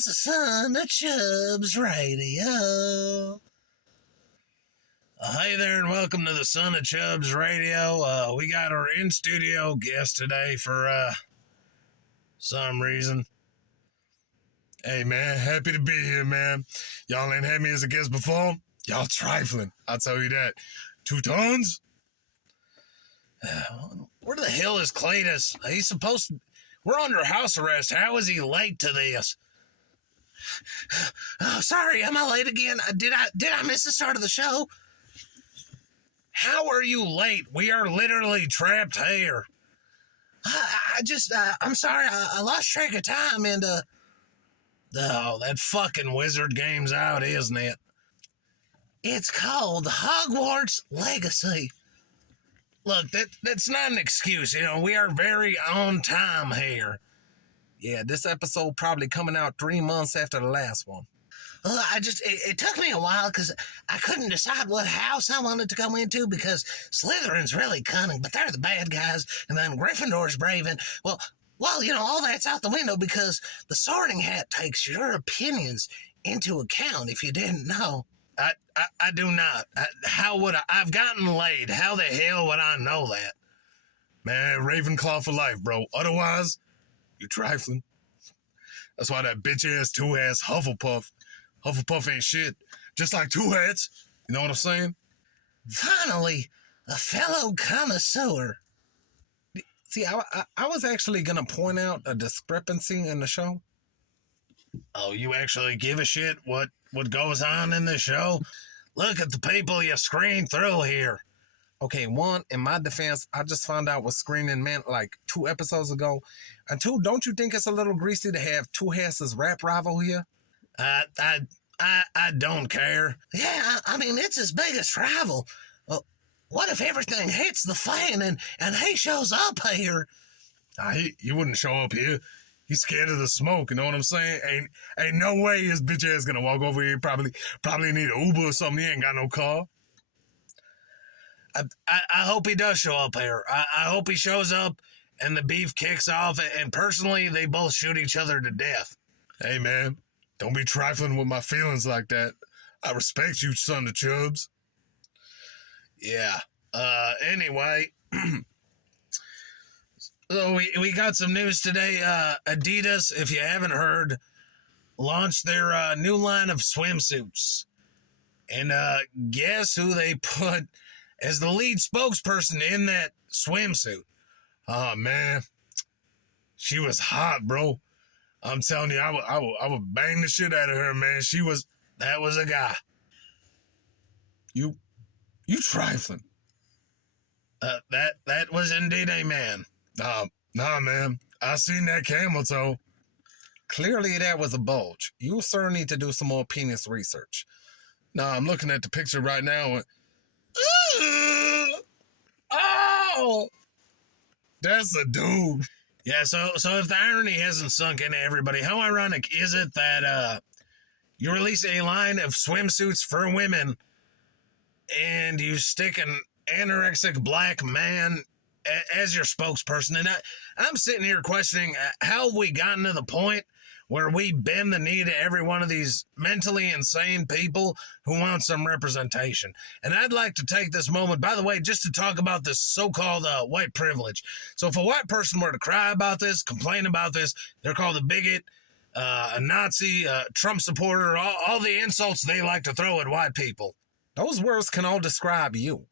is the son of Chubbs Radio. Hey there, and welcome to the Son of Chubbs Radio. We got our in-studio guest today for some reason. Hey, man, happy to be here, man. Y'all ain't had me as a guest before? Y'all trifling, I'll tell you that. 2 tons? Where the hell is Cletus? He's supposed to... We're under house arrest. How is he late to this? Oh, sorry, am I late again? Did I miss the start of the show? How are you late? We are literally trapped here. I'm sorry, I lost track of time and, oh, that fucking wizard game's out, isn't it? It's called Hogwarts Legacy. Look, that's not an excuse, you know, we are very on time here. Yeah, this episode probably coming out 3 months after the last one. It took me a while because I couldn't decide what house I wanted to go into because Slytherin's really cunning, but they're the bad guys, and then Gryffindor's brave, and, well, you know, all that's out the window because the Sorting Hat takes your opinions into account, if you didn't know. I do not. How would I? I've gotten laid. How the hell would I know that? Man, Ravenclaw for life, bro. Otherwise, you trifling. That's why that bitch-ass, 2-ass Hufflepuff ain't shit. Just like 2 hats. You know what I'm saying? Finally, a fellow connoisseur. See, I was actually going to point out a discrepancy in the show. Oh, you actually give a shit what goes on in the show? Look at the people you screen through here. Okay, 1, in my defense, I just found out what screening meant like 2 episodes ago. And 2, don't you think it's a little greasy to have 2 hats as rap rival here? I don't care. Yeah, I mean, it's his biggest rival. Well, what if everything hits the fan and he shows up here? He wouldn't show up here. He's scared of the smoke, you know what I'm saying? Ain't no way his bitch ass gonna walk over here. Probably need an Uber or something. He ain't got no car. I hope he does show up here. I hope he shows up and the beef kicks off, and personally, they both shoot each other to death. Hey, man, don't be trifling with my feelings like that. I respect you, son of Chubbs. Yeah. Anyway... So we got some news today. ADIDAS, if you haven't heard, launched their new line of swimsuits. And guess who they put as the lead spokesperson in that swimsuit? Oh, man. She was hot, bro. I'm telling you, I would bang the shit out of her, man. That was a guy. You trifling. That was indeed a man. Nah, man. I seen that camel toe. Clearly that was a bulge. You sir need to do some more penis research. Nah, I'm looking at the picture right now. And... Oh! That's a dude. Yeah, so if the irony hasn't sunk into everybody, how ironic is it that you release a line of swimsuits for women and you stick an anorexic black man as your spokesperson? And I'm sitting here questioning how have we gotten to the point where we bend the knee to every one of these mentally insane people who want some representation. And I'd like to take this moment, by the way, just to talk about this so-called white privilege. So if a white person were to cry about this, complain about this, they're called a bigot, a Nazi, a Trump supporter, all the insults they like to throw at white people. Those words can all describe you.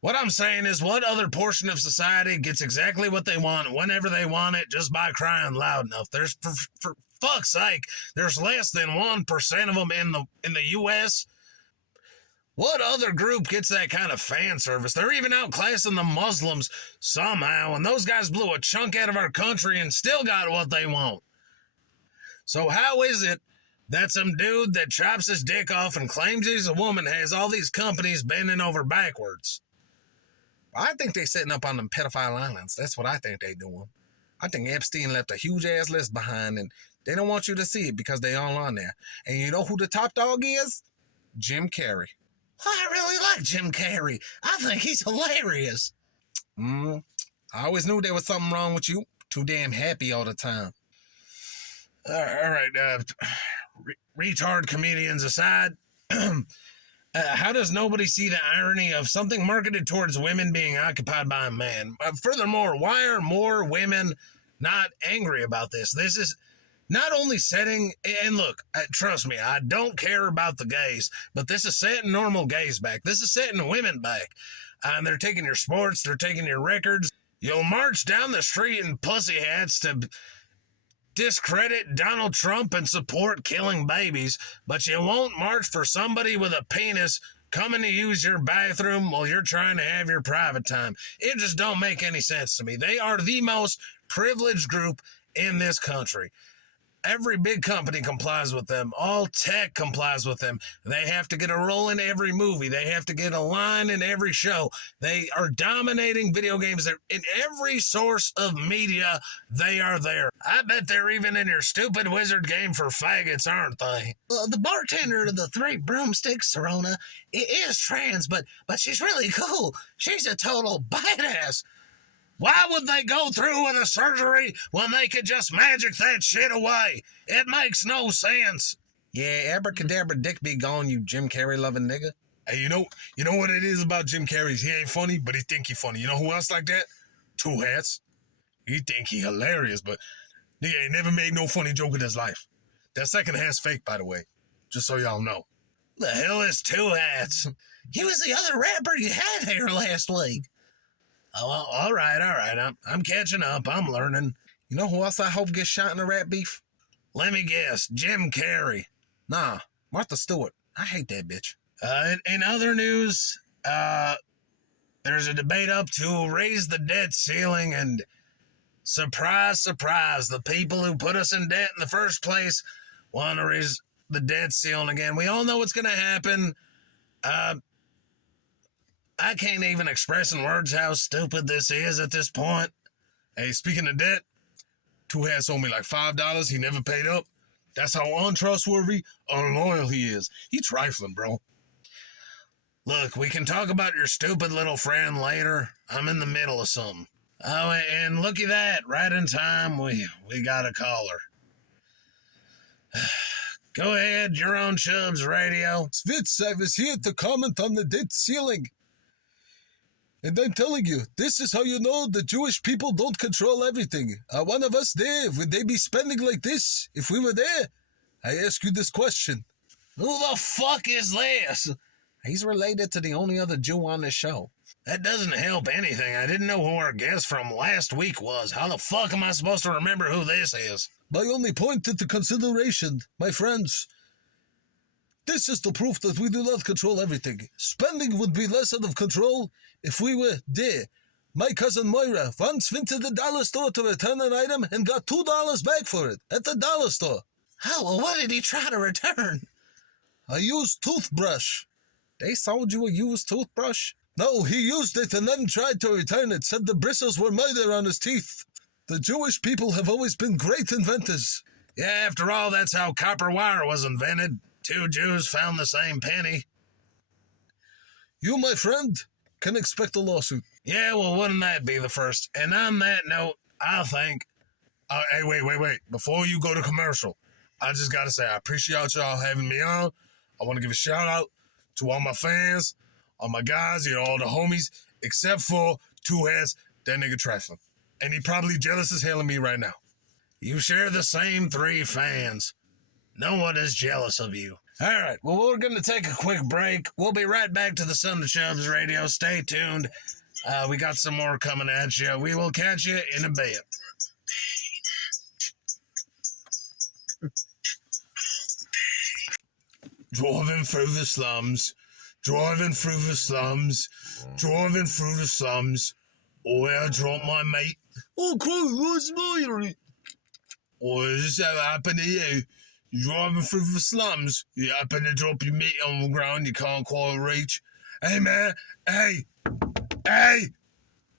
What I'm saying is, what other portion of society gets exactly what they want whenever they want it just by crying loud enough? There's, for fuck's sake, there's less than 1% of them in the U.S. What other group gets that kind of fan service? They're even outclassing the Muslims somehow, and those guys blew a chunk out of our country and still got what they want. So how is it that some dude that chops his dick off and claims he's a woman has all these companies bending over backwards? I think they setting up on them pedophile islands. That's what I think they doing. I think Epstein left a huge-ass list behind, and they don't want you to see it because they all on there. And you know who the top dog is? Jim Carrey. I really like Jim Carrey. I think he's hilarious. I always knew there was something wrong with you. Too damn happy all the time. All right, retard comedians aside, how does nobody see the irony of something marketed towards women being occupied by a man? Furthermore, why are more women not angry about this? This is not only setting, and look, trust me, I don't care about the gays, but this is setting normal gays back. This is setting women back. And they're taking your sports, they're taking your records. You'll march down the street in pussy hats to discredit Donald Trump and support killing babies, but you won't march for somebody with a penis coming to use your bathroom while you're trying to have your private time. It just don't make any sense to me. They are the most privileged group in this country. Every big company complies with them. All tech complies with them. They have to get a role in every movie. They have to get a line in every show. They are dominating video games. In every source of media, they are there. I bet they're even in your stupid wizard game for faggots, aren't they? The bartender of the Three Broomsticks, Serona, is trans, but she's really cool. She's a total badass. Why would they go through with a surgery when they could just magic that shit away? It makes no sense. Yeah, abracadabra dick be gone, you Jim Carrey loving nigga. Hey, you know what it is about Jim Carrey? He ain't funny, but he think he funny. You know who else like that? Two Hats. He think he hilarious, but nigga ain't never made no funny joke in his life. That second hat's fake, by the way. Just so y'all know. The hell is Two Hats? He was the other rapper you had here last week. Oh, well, all right. I'm catching up. I'm learning. You know who else I hope gets shot in the rap beef? Let me guess. Jim Carrey. Nah, Martha Stewart. I hate that bitch. In other news, there's a debate up to raise the debt ceiling, and surprise, surprise, the people who put us in debt in the first place want to raise the debt ceiling again. We all know what's going to happen. I can't even express in words how stupid this is at this point. Hey, speaking of debt, Two Hats owe me like $5. He never paid up. That's how untrustworthy, unloyal he is. He trifling, bro. Look, we can talk about your stupid little friend later. I'm in the middle of something. Oh, and looky that, right in time, we got a caller. Go ahead, you're on Chubbs Radio. Svitz, I was here to comment on the debt ceiling. And I'm telling you, this is how you know the Jewish people don't control everything. Are one of us there? Would they be spending like this if we were there? I ask you this question. Who the fuck is this? He's related to the only other Jew on this show. That doesn't help anything. I didn't know who our guest from last week was. How the fuck am I supposed to remember who this is? My only point into consideration, my friends, this is the proof that we do not control everything. Spending would be less out of control if we were there. My cousin Moira once went to the dollar store to return an item and got $2 back for it at the dollar store. Oh, well, what did he try to return? A used toothbrush. They sold you a used toothbrush? No, he used it and then tried to return it, said the bristles were murder on his teeth. The Jewish people have always been great inventors. Yeah, after all, that's how copper wire was invented. 2 Jews found the same penny. You, my friend, can expect a lawsuit. Yeah, well, wouldn't that be the first? And on that note, I think... Hey, wait. Before you go to commercial, I just got to say, I appreciate y'all having me on. I want to give a shout out to all my fans, all my guys, all the homies, except for Two Hats, that nigga trifling. And he probably jealous as hell of me right now. You share the same 3 fans. No one is jealous of you. All right, well, we're going to take a quick break. We'll be right back to the Son of Chubbs Radio. Stay tuned. We got some more coming at you. We will catch you in a bit. Driving through the slums. Oh, I dropped my mate. Oh, cool, what's my... Oh, is this how happened to you? You're driving through the slums. You happen to drop your meat on the ground you can't quite reach. Hey, man. Hey.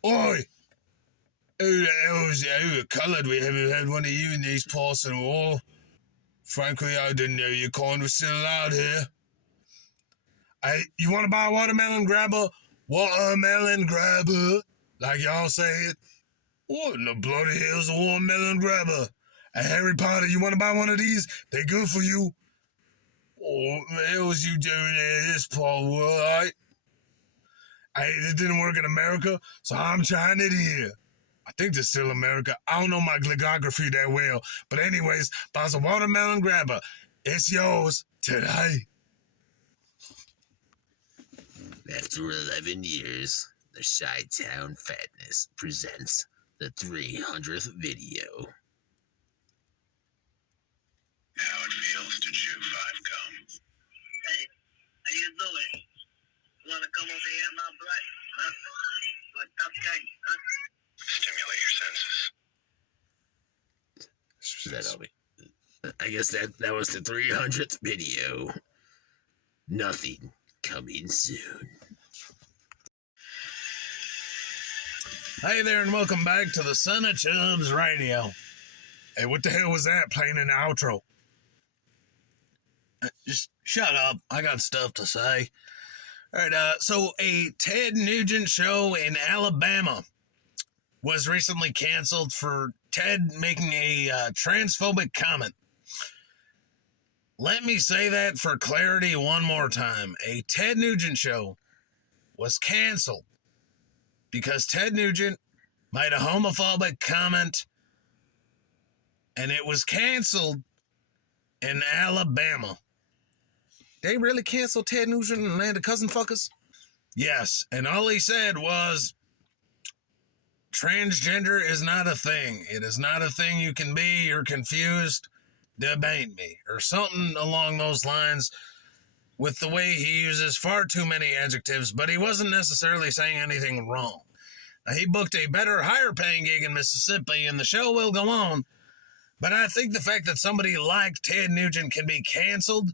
Oi. Who the hell is it? Who coloured? We haven't had one of you in these parts in a while. Frankly, I didn't know your kind was still allowed here. Hey, you want to buy a watermelon grabber? Watermelon grabber. Like y'all say it. What in the bloody hell's a watermelon grabber? Hey, Harry Potter, you want to buy one of these? They good for you. Oh, man, it was you doing this, Paul. All right. Hey, this didn't work in America, so I'm trying it here. I think this is still America. I don't know my glycography that well. But anyways, buy some watermelon grabber. It's yours today. After 11 years, the Chi-Town Fatness presents the 300th video. How it feels to chew 5 gum. Hey, how you doing? You wanna come over here and not black? Huh? Do a tough guy, huh? Stimulate your senses. I guess that was the 300th video. Nothing coming soon. Hey there, and welcome back to the Son of Chubbs Radio. Hey, what the hell was that playing in the outro? Just shut up. I got stuff to say. All right, so a Ted Nugent show in Alabama was recently canceled for Ted making a transphobic comment. Let me say that for clarity one more time. A Ted Nugent show was canceled because Ted Nugent made a homophobic comment, and it was canceled in Alabama. They really canceled Ted Nugent and Land of Cousin Fuckers? Yes, and all he said was, transgender is not a thing. It is not a thing you can be. You're confused. Debate me. Or something along those lines with the way he uses far too many adjectives, but he wasn't necessarily saying anything wrong. Now, he booked a better, higher paying gig in Mississippi, and the show will go on, but I think the fact that somebody like Ted Nugent can be canceled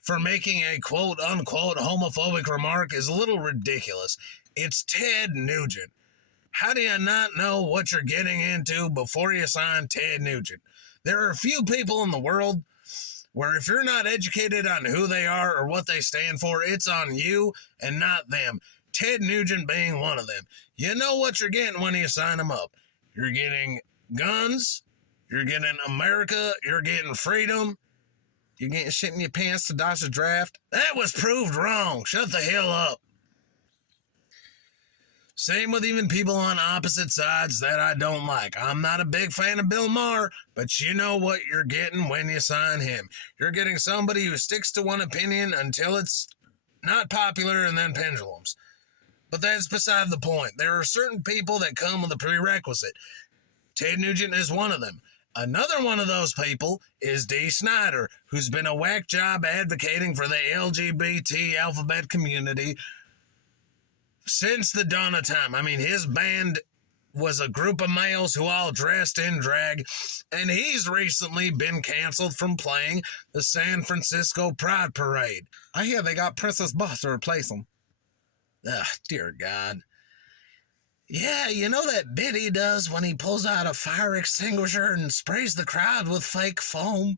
for making a quote-unquote homophobic remark is a little ridiculous. It's Ted Nugent. How do you not know what you're getting into before you sign Ted Nugent? There are a few people in the world where if you're not educated on who they are or what they stand for, it's on you and not them. Ted Nugent being one of them. You know what you're getting when you sign them up. You're getting guns, you're getting America, you're getting freedom. You getting shit in your pants to dodge the draft? That was proved wrong. Shut the hell up. Same with even people on opposite sides that I don't like. I'm not a big fan of Bill Maher, but you know what you're getting when you sign him. You're getting somebody who sticks to one opinion until it's not popular and then pendulums. But that's beside the point. There are certain people that come with a prerequisite. Ted Nugent is one of them. Another one of those people is Dee Snider, who's been a whack job advocating for the LGBT alphabet community since the dawn of time. I mean, his band was a group of males who all dressed in drag, and he's recently been canceled from playing the San Francisco Pride Parade. I hear they got Princess Bus to replace him. Ugh, dear God. Yeah, you know that bit he does when he pulls out a fire extinguisher and sprays the crowd with fake foam?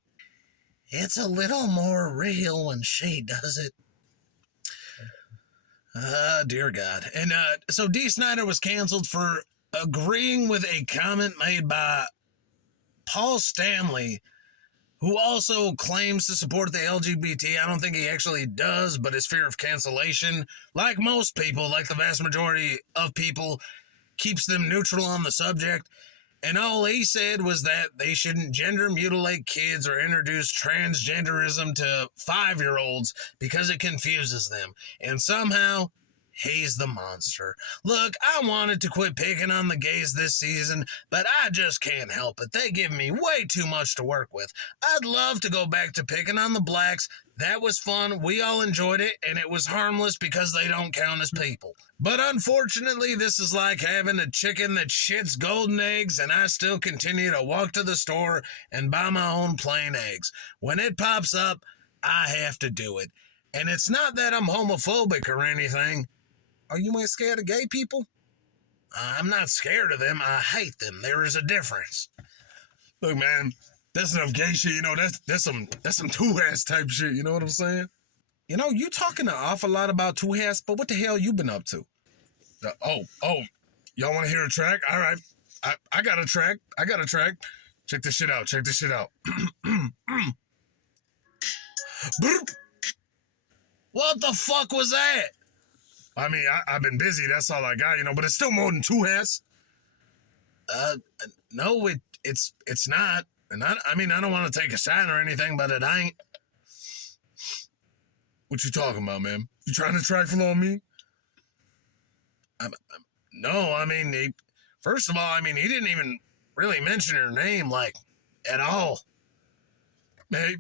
It's a little more real when she does it. Dear God. And so Dee Snider was canceled for agreeing with a comment made by Paul Stanley, who also claims to support the LGBT. I don't think he actually does, but his fear of cancellation, like most people, like the vast majority of people, keeps them neutral on the subject. And all he said was that they shouldn't gender mutilate kids or introduce transgenderism to 5-year-olds because it confuses them. And somehow, he's the monster. Look, I wanted to quit picking on the gays this season, but I just can't help it. They give me way too much to work with. I'd love to go back to picking on the blacks. That was fun. We all enjoyed it, and it was harmless because they don't count as people. But unfortunately, this is like having a chicken that shits golden eggs, and I still continue to walk to the store and buy my own plain eggs. When it pops up, I have to do it. And it's not that I'm homophobic or anything. Are you ain't scared of gay people? I'm not scared of them. I hate them. There is a difference. Look, man, that's enough gay shit. You know, that's some two-ass type shit. You know what I'm saying? You know, you talking an awful lot about two-ass, but what the hell you been up to? Oh, y'all want to hear a track? All right, I got a track. Check this shit out. Check this shit out. Burp. What the fuck was that? I mean, I've been busy. That's all I got, but it's still more than 2 hats. No, it's not. And I don't want to take a shine or anything, but it ain't. What you talking about, man? You trying to trifle on me? No, first of all, he didn't even really mention her name, like, at all. Hey,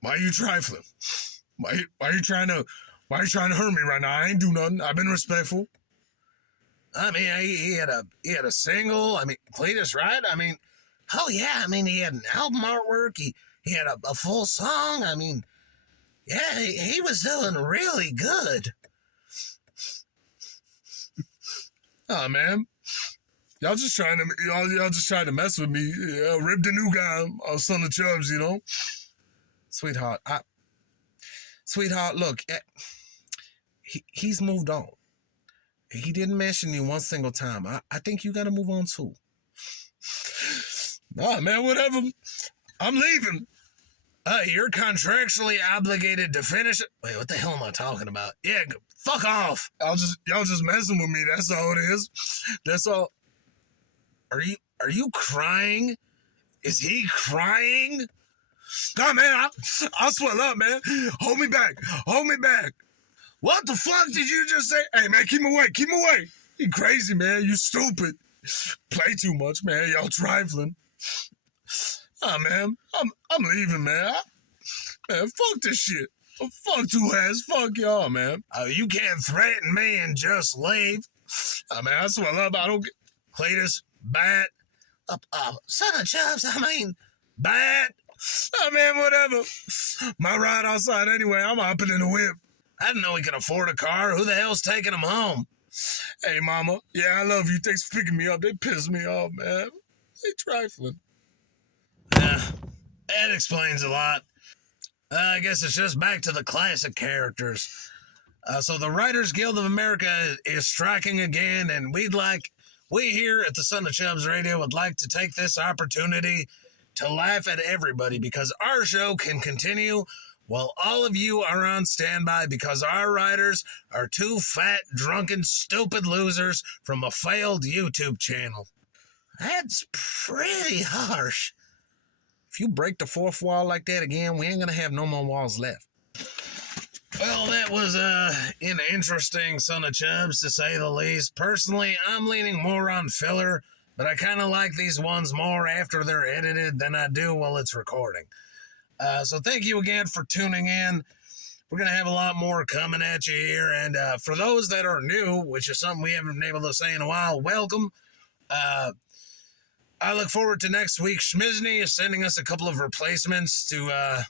why are you trifling? Why are you trying to hurt me right now? I ain't do nothing. I've been respectful. He had a single. Cletus, right? Oh yeah. He had an album artwork. He had a full song. Yeah, he was doing really good. Oh man, y'all just trying to mess with me. Rip the new guy, son of Chubbs, Sweetheart, look, he's moved on. He didn't mention you one single time. I think you got to move on too. Oh man, whatever. I'm leaving. You're contractually obligated to finish it. Wait, what the hell am I talking about? Yeah, fuck off. Y'all just messing with me. That's all it is. That's all. Are you crying? Is he crying? Nah, man, I'll swell up, man. Hold me back. What the fuck did you just say? Hey, man, keep him away. You crazy, man. You stupid. Play too much, man. Y'all trifling. Oh, man, I'm leaving, man. Man, fuck this shit. Fuck 2 hats. Fuck y'all, man. Oh, you can't threaten me and just leave. Oh, man, I swell up. I don't get... Cletus, bat. Son of Chubbs, bat. Oh, man, whatever. My ride outside anyway. I'm hopping in the whip. I didn't know he could afford a car. Who the hell's taking him home? Hey, mama. Yeah, I love you. Thanks for picking me up. They piss me off, man. They trifling. That explains a lot. I guess it's just back to the classic characters. So the Writers Guild of America is striking again, and we here at the Son of Chubbs Radio would like to take this opportunity to laugh at everybody because our show can continue while all of you are on standby because our writers are 2 fat, drunken, stupid losers from a failed YouTube channel. That's pretty harsh. If you break the 4th wall like that again, we ain't gonna have no more walls left. Well, that was an interesting Son of Chubbs, to say the least. Personally, I'm leaning more on filler, but I kind of like these ones more after they're edited than I do while it's recording. So thank you again for tuning in. We're going to have a lot more coming at you here, and for those that are new, which is something we haven't been able to say in a while, welcome. I look forward to next week. Schmizny is sending us a couple of replacements to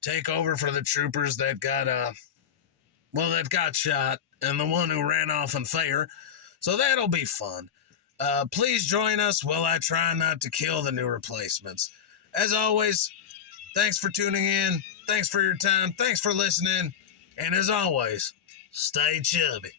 take over for the troopers that got shot and the one who ran off on fire. So that'll be fun. Please join us while I try not to kill the new replacements. As always, thanks for tuning in. Thanks for your time. Thanks for listening. And as always, stay chubby.